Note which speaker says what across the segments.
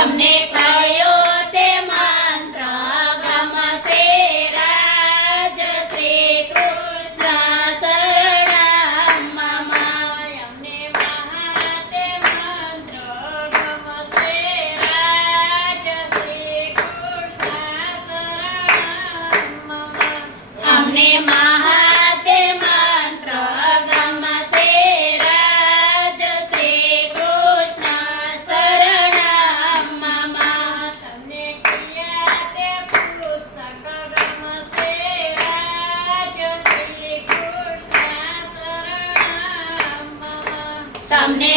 Speaker 1: તમને કયો તે
Speaker 2: મંત્ર ગમશે? રાજશે કૃષ્ણ શરણામ મામને મહાતે મંત્ર ગમશે? રાજશે કૃષ્ણ શરણામ
Speaker 1: અમને મા
Speaker 2: તમને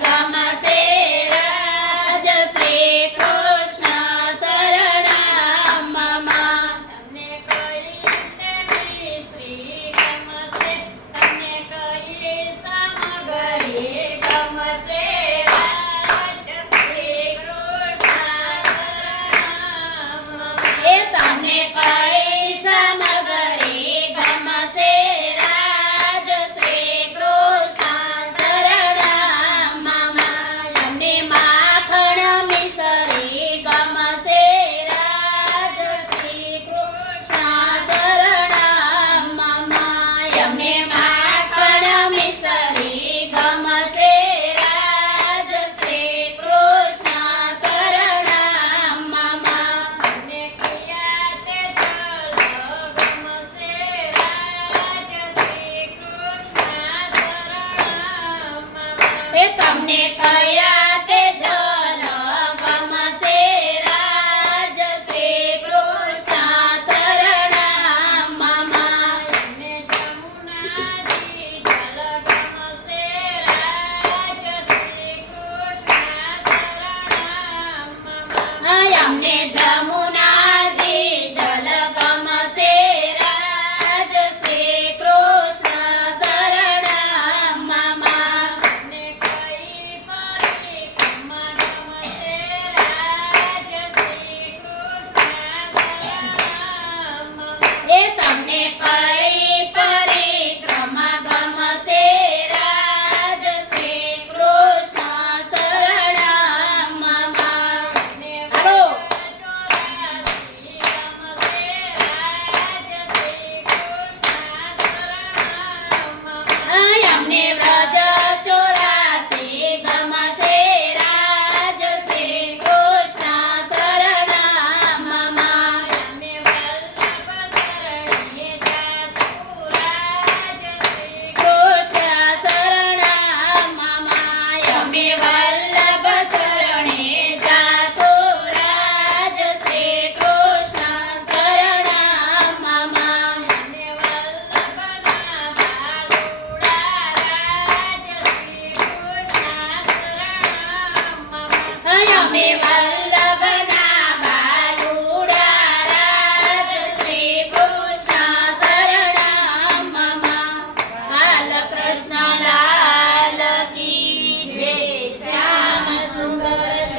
Speaker 2: Gama
Speaker 1: Se.